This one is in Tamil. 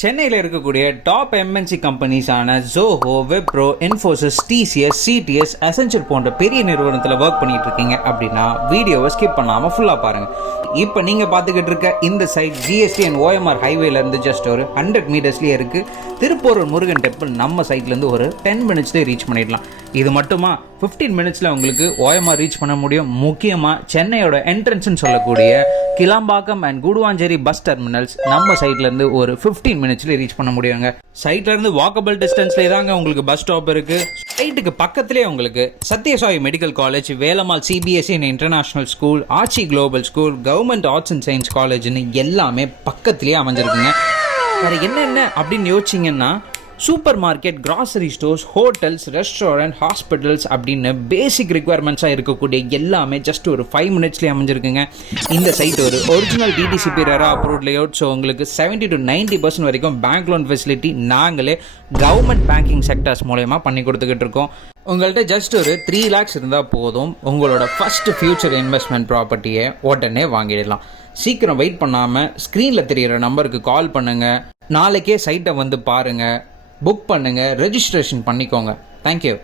சென்னையில் இருக்கக்கூடிய டாப் எம்என்சி கம்பெனிஸான Zoho, Wipro, Infosys, TCS, CTS, Accenture போன்ற பெரிய நிறுவனத்தில் ஒர்க் பண்ணிட்டு இருக்கீங்க அப்படின்னா வீடியோவை ஸ்கிப் பண்ணாமல் ஃபுல்லாக பாருங்கள். இப்போ நீங்கள் பார்த்துக்கிட்டு இருக்க இந்த சைட் ஜிஎஸ்டி அண்ட் ஓஎம்ஆர் ஹைவேலேருந்து ஜஸ்ட் ஒரு 100 மீட்டர்ஸ்லேயே இருக்குது. திருப்பூர் முருகன் டெம்பிள் நம்ம சைட்லேருந்து ஒரு 10 மினிட்ஸ்லேயே ரீச் பண்ணிடலாம். இது மட்டுமா 15 மினிட்ஸில் உங்களுக்கு ஓஎம்ஆர் ரீச் பண்ண முடியும். முக்கியமாக சென்னையோட என்ட்ரன்ஸ்னு சொல்லக்கூடிய Kilambakkam and Guduvanchery bus terminals நம்ம சைட்லேருந்து ஒரு 15 மினிட்ஸ்லேயே ரீச் பண்ண முடியுங்க. சைட்லேருந்து வாக்கபிள் டிஸ்டன்ஸ்லேயே தாங்க உங்களுக்கு பஸ் ஸ்டாப் இருக்குது. சைட்டுக்கு பக்கத்துலேயே உங்களுக்கு Sathyasai medical college, Velammal CBSE and international school, Aachi global school, government arts and science காலேஜ்னு எல்லாமே பக்கத்துலேயே அமைஞ்சிருக்குங்க. வேறு என்னென்ன அப்படின்னு யோசிச்சிங்கன்னா super market, grocery stores, hotels, restaurant, hospitals அப்படின்னு பேசிக் ரிக்குவயர்மெண்ட்ஸாக இருக்கக்கூடிய எல்லாமே ஜஸ்ட் ஒரு 5 மினிட்ஸ்லேயே அமைஞ்சிருக்குங்க. இந்த சைட் ஒரு original DTCP RERA approved layout. So உங்களுக்கு 70 to 90% வரைக்கும் பேங்க் லோன் ஃபெசிலிட்டி நாங்களே கவர்மெண்ட் பேங்கிங் செக்டர்ஸ் மூலயமா பண்ணி கொடுத்துக்கிட்டு இருக்கோம். உங்கள்கிட்ட ஜஸ்ட் ஒரு 3 lakhs இருந்தால் போதும், உங்களோட ஃபர்ஸ்ட் ஃபியூச்சர் இன்வெஸ்ட்மெண்ட் ப்ராப்பர்ட்டியை உடனே வாங்கிடலாம். சீக்கிரம் வெயிட் பண்ணாமல் ஸ்க்ரீனில் தெரிகிற நம்பருக்கு கால் பண்ணுங்கள். நாளைக்கே சைட்டை வந்து பாருங்கள், புக் பண்ணுங்கள், ரெஜிஸ்ட்ரேஷன் பண்ணிக்கோங்க. தேங்க்யூ.